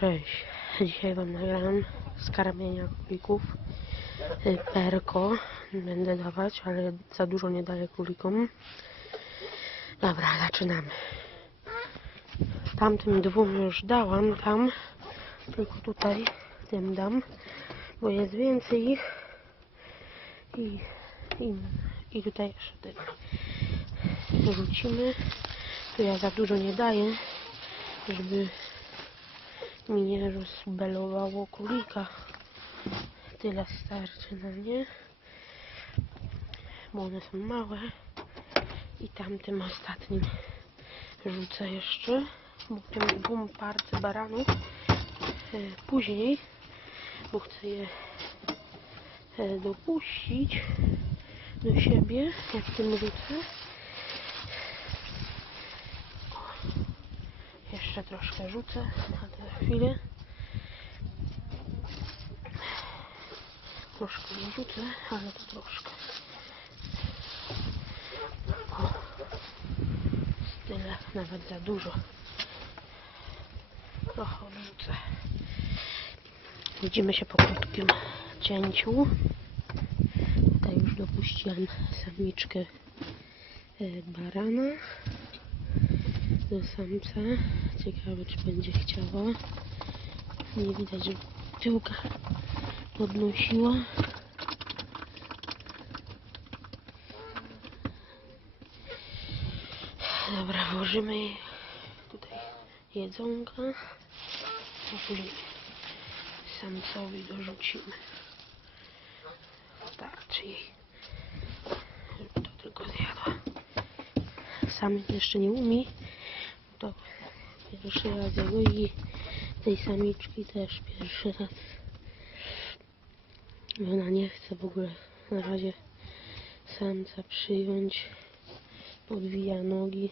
Cześć, dzisiaj Wam nagram z królików y, perko. Będę dawać, ale za dużo nie daję królikom. Dobra, zaczynamy. Tamtym dwóm już dałam tam, tylko tutaj tym dam, bo jest więcej ich i, i, i tutaj jeszcze tym rzucimy. Tu ja za dużo nie daję, żeby mi nie rozbelowało królika. Tyle starczy na nie. Bo one są małe. I tamtym ostatnim rzucę jeszcze. Bo tym dwóm parce baranów e, później, bo chcę je e, dopuścić do siebie, jak tym rzucę. Jeszcze troszkę rzucę na tę chwilę. Troszkę rzucę, ale to troszkę. O. Tyle, nawet za dużo. Trochę odrzucę. Widzimy się po krótkim cięciu. Tutaj już dopuściłam samiczkę e, barana do samca. Ciekawe, czy będzie chciała. Nie widać, żeby tyłka podnosiła. Dobra, włożymy tutaj jedzonka. Później samcowi dorzucimy. Starczy jej. Żeby to tylko zjadła. Samiec jeszcze nie umie. To pierwszy raz jego i tej samiczki też pierwszy raz. Ona nie chce w ogóle na razie samca przyjąć. Podwija nogi.